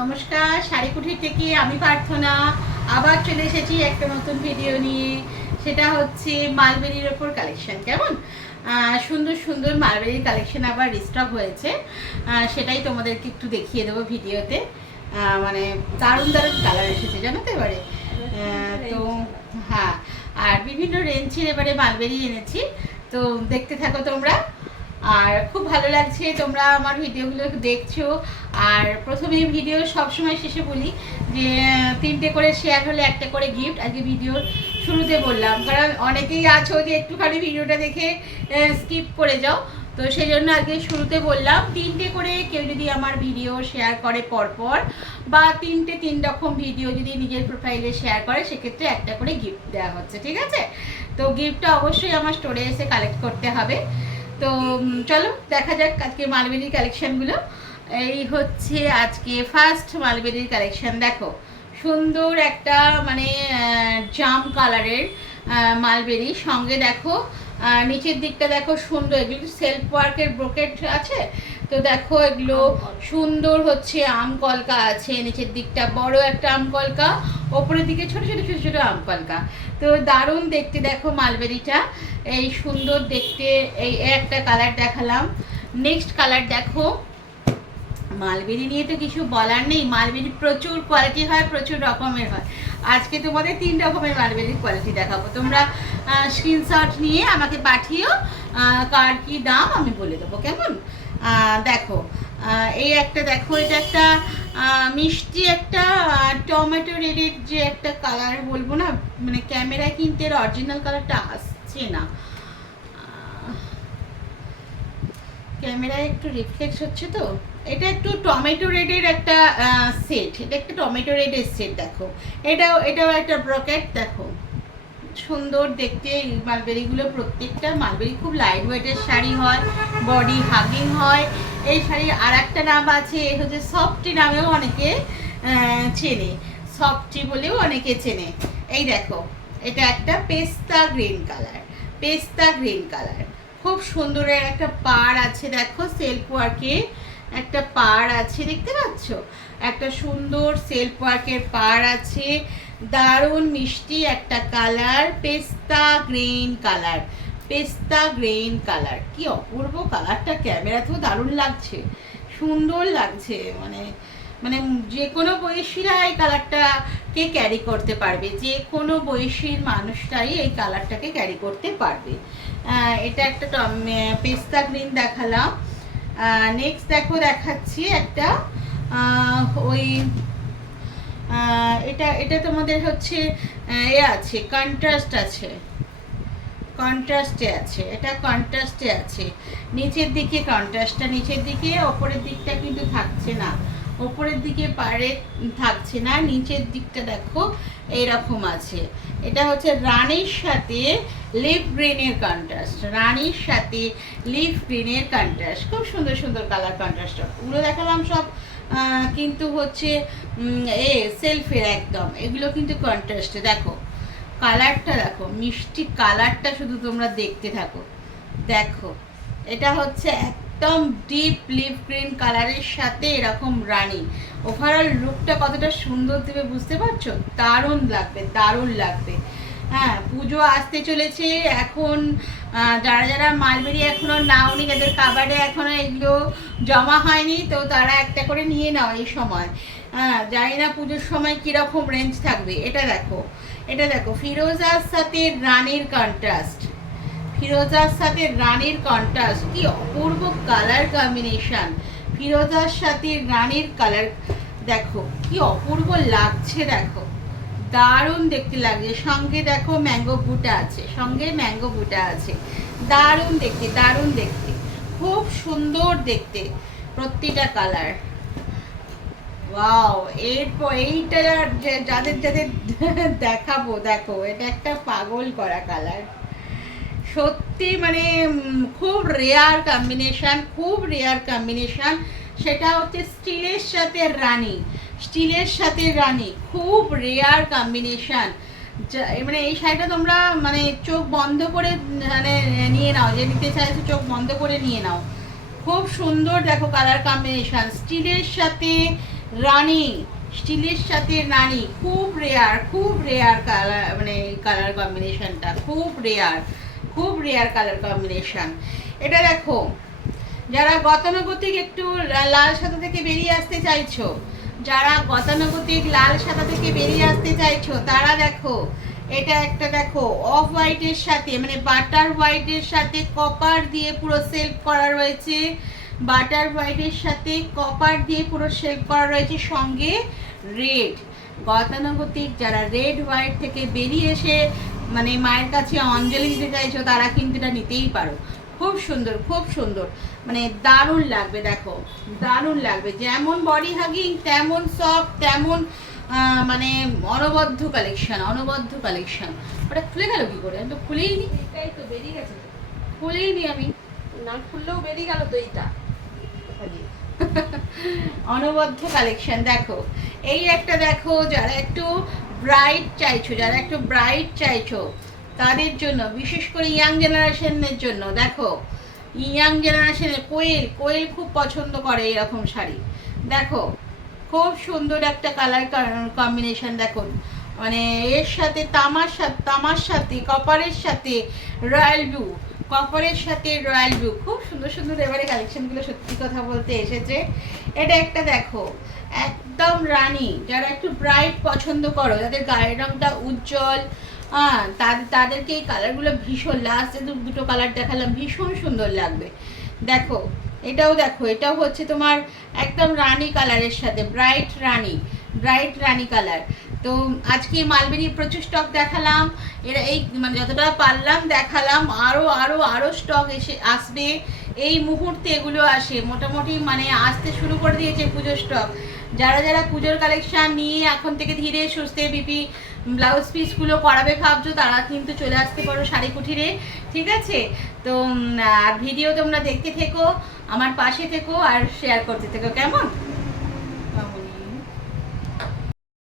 নমস্কার, শাড়িকুঠির থেকে আমি প্রার্থনা আবার চলে এসেছি একটা নতুন ভিডিও নিয়ে। সেটা হচ্ছে মালবেরির ওপর কালেকশন। কেমন সুন্দর সুন্দর মালবেরির কালেকশন আবার রিস্টক হয়েছে, সেটাই তোমাদেরকে একটু দেখিয়ে দেবো ভিডিওতে। মানে দারুণ দারুণ কালার এসেছে জানো তো এবারে। তো হ্যাঁ, আর বিভিন্ন রেঞ্জের এবারে মালবেরি এনেছি, তো দেখতে থাকো তোমরা। আর খুব ভালো লাগছে তোমরা আমার ভিডিওগুলো দেখছো। আর প্রথমে ভিডিও সবসময় শেষে বলি যে 3টে করে শেয়ার হলে একটা করে গিফট। আজকে ভিডিওর শুরুতে বললাম, কারণ অনেকেই আছো যে একটুখানি ভিডিওটা দেখে স্কিপ করে যাও, তো সেই জন্য আজকে শুরুতে বললাম 3টে করে কেউ যদি আমার ভিডিও শেয়ার করে পরপর, বা 3 রকম ভিডিও যদি নিজের প্রোফাইলে শেয়ার করে, সেক্ষেত্রে একটা করে গিফট দেওয়া হচ্ছে, ঠিক আছে? তো গিফটটা অবশ্যই আমার স্টোরে এসে কালেক্ট করতে হবে। তো চলো দেখা যাক আজকে মালবেরির কালেকশানগুলো। এই হচ্ছে আজকে ফার্স্ট মালবেরির কালেকশান। দেখো সুন্দর একটা মানে জাম কালারের মালবেরি, সঙ্গে দেখো নিচের দিকটা দেখো সুন্দর, এগুলো সেলফ ওয়ার্কের ব্রোকেট আছে। তো দেখো এগুলো সুন্দর হচ্ছে আম কলকা আছে, নিচের দিকটা বড় একটা আম কলকা, ওপরের দিকে ছোট ছোট ছোট ছোট আম কলকা। তো দারুণ দেখতে দেখো মালবেরিটা, এই সুন্দর দেখতে। এই একটা কালার দেখালাম, নেক্সট কালার দেখো। মালবেরি নিয়ে তো কিছু বলার নেই, মালবেরি প্রচুর কোয়ালিটি হয়, প্রচুর রকমের হয়। আজকে তোমাদের 3 রকমের মালবেরির কোয়ালিটি দেখাবো, তোমরা স্ক্রিনশট নিয়ে আমাকে পাঠিও, কার কি দাম আমি বলে দেবো, কেমন? দেখো এই একটা দেখো, এটা একটা মিষ্টি একটা টমেটো রেডের যে একটা কালার বলবো না, মানে ক্যামেরায় কিন্তু এর অরিজিনাল কালারটা আসছে না, ক্যামেরায় একটু রিফ্লেক্স হচ্ছে। তো এটা একটু টমেটো রেডের একটা সেট, এটা একটা টমেটো রেডের সেট। দেখো এটাও একটা ব্রকেট, দেখো সুন্দর দেখতে। এই মালবেরিগুলো প্রত্যেকটা মালবেরি খুব লাইট ওয়েটের শাড়ি হয়, বডি হাগিং হয়। এই শাড়ির আর একটা নাম আছে, হচ্ছে সফটি নামেও অনেকে চেনে, সফটি বলেও অনেকে চেনে। এই দেখো এটা একটা পেস্তা গ্রিন কালার, পেস্তা গ্রিন কালার, খুব সুন্দর একটা পাড় আছে। দেখো সেলফ ওয়ার্কে একটা পাড় আছে, দেখতে পাচ্ছ? একটা সুন্দর সেলফ ওয়ার্কের পাড় আছে, দারুণ মিষ্টি একটা কালার, পেস্তা গ্রিন কালার, পেস্তা গ্রিন কালার। কি অপূর্ব কালারটা, ক্যামেরাতেও দারুণ লাগছে, সুন্দর লাগছে। মানে মানে যে কোনো বয়সীরা এই কালারটাকে ক্যারি করতে পারবে, যে কোনো বয়সীর মানুষটাই এই কালারটাকে ক্যারি করতে পারবে। এটা একটা পেস্তা গ্রিন দেখালাম। নেক্সট দেখো দেখাচ্ছি একটা ওই এটা এটা তোমাদের হচ্ছে এ আছে, কন্ট্রাস্ট আছে, কন্ট্রাস্টে আছে, এটা কন্ট্রাস্টে আছে। নিচের দিকে কন্ট্রাস্টটা নিচের দিকে, ওপরের দিকটা কিন্তু থাকছে না, ওপরের দিকে পারে থাকছে না, নিচের দিকটা দেখো এইরকম আছে। এটা হচ্ছে রানীর সাথে লিফ গ্রিনের কন্ট্রাস্ট, রানীর সাথে লিফ গ্রিনের কন্ট্রাস্ট, খুব সুন্দর সুন্দর কালার কন্ট্রাস্ট। পুরো দেখালাম সব কিন্তু হচ্ছে সেলফের একদম, এগুলো কিন্তু কন্ট্রাস্টে। দেখো কালারটা দেখো, মিষ্টি কালারটা শুধু তোমরা দেখতে থাকো। দেখো এটা হচ্ছে একদম ডিপ লিফ গ্রিন কালারের সাথে এরকম রানী, ওভারঅল লুকটা কতটা সুন্দর দেবে বুঝতে পারছো? দারুণ লাগবে, দারুণ লাগবে। হ্যাঁ, পুজো আসতে চলেছে এখন, যারা যারা মালবেরি এখনো নাওনি, যাদের কাবার্ডে এখনো এগুলো জমা হয়নি, তো তারা একটা করে নিয়ে নাও এই সময়। হ্যাঁ, জানি না পুজোর সময় কীরকম রেঞ্জ থাকবে। এটা দেখো, এটা দেখো ফিরোজার সাথে রানীর কন্ট্রাস্ট, ফিরোজার সাথে রানীর কন্ট্রাস্ট, কি অপূর্ব কালার কম্বিনেশন। ফিরোজার সাথে রানীর কালার দেখো কি অপূর্ব লাগছে, দেখো দারুণ দেখতে লাগছে। সঙ্গে দেখো ম্যাঙ্গো বুটা আছে, সঙ্গে ম্যাঙ্গো বুটা আছে, দারুণ দেখতে, দারুণ দেখতে, খুব সুন্দর দেখতে প্রতিটা কালার। ওয়াও, এরপর এইটা যাদের যাদের দেখাবো, দেখো এটা একটা পাগল করা কালার, সত্যি মানে খুব রেয়ার কম্বিনেশান, খুব রেয়ার কম্বিনেশান। সেটা হচ্ছে স্টিলের সাথে রানী, স্টিলের সাথে রানী, খুব রেয়ার কম্বিনেশান। মানে এই শাড়িটা তোমরা মানে চোখ বন্ধ করে মানে নিয়ে নাও, যে নিতে চাইছো চোখ বন্ধ করে নিয়ে নাও। খুব সুন্দর দেখো কালার কম্বিনেশান, স্টিলের সাথে রানী, স্টিলের সাথে রানী, খুব রেয়ার কালার, মানে কালার কম্বিনেশনটা খুব রেয়ার কালার কম্বিনেশন। এটা দেখো, যারা গতানুগতিক একটু লাল সাদা থেকে বেরিয়ে আসতে চাইছো, যারা গতানুগতিক লাল সাদা থেকে বেরিয়ে আসতে চাইছো, তারা দেখো এটা একটা দেখো অফ হোয়াইটের সাথে, মানে বাটার হোয়াইটের সাথে কপার দিয়ে পুরো সেলফ করা রয়েছে, বাটার হোয়াইটের সাথে কপার দিয়ে পুরো সেলফ করা রয়েছে, সঙ্গে রেড। গতানুগতিক যারা রেড হোয়াইট থেকে বেরিয়ে এসে মানে মায়ের কাছে অঞ্জলি দিতে চাইছো, তারা কিন্তু এটা নিতেই পারো। খুব সুন্দর, মানে দারুণ লাগবে। দেখো দারুণ লাগবে, যেমন বডি হাগিং তেমন সফট, তেমন মানে অনবদ্য কালেকশন। ওটা খুলে গেল কি করে? আমি তো খুলেই নি। এটাই তো বেরিয়ে গেছে, খুলেই নি আমি, না খুললেও বেরিয়ে গেল তো এইটা। অনবদ্য কালেকশন। দেখো এই একটা দেখো, যারা একটু ব্রাইট চাইছো তাদের জন্য, বিশেষ করে ইয়াং জেনারেশনের জন্য। দেখো ইয়াং জেনারেশনের কোয়েল খুব পছন্দ করে এরকম শাড়ি। দেখো খুব সুন্দর একটা কালার কম্বিনেশন। দেখো মানে এর সাথে তামার সাথে কপারের সাথে রয়্যাল ব্লু, খুব সুন্দর এবারে কালেকশনগুলো সত্যি কথা বলতে এসেছে। এটা একটা দেখো একদম রানী, যারা একটু ব্রাইট পছন্দ করো, যাদের গায়ের রংটা উজ্জ্বল, তাদেরকে এই কালারগুলো ভীষণ, লাস্টে দুটো কালার দেখালাম, ভীষণ সুন্দর লাগবে। দেখো এটাও হচ্ছে তোমার একদম রানী কালারের সাথে ব্রাইট রানী কালার। তো আজকে মালবেরির প্রচুর স্টক দেখালাম, এরা এই মানে যতটা পারলাম দেখালাম, আরও স্টক আসবে এই মুহূর্তে। এগুলো আসে মোটামুটি, মানে আসতে শুরু করে দিয়েছে পুজোর স্টক। যারা পুজোর কালেকশন নিয়ে এখন থেকে ধীরে সুস্থে বিপি ব্লাউজ পিসগুলো করাবে ভাবছো, তারা কিন্তু চলে আসতে পারো শাড়ি কুঠিরে, ঠিক আছে? তো ভিডিও তোমরা দেখতে থেকো, আমার পাশে থেকো আর শেয়ার করতে থেকো, কেমন?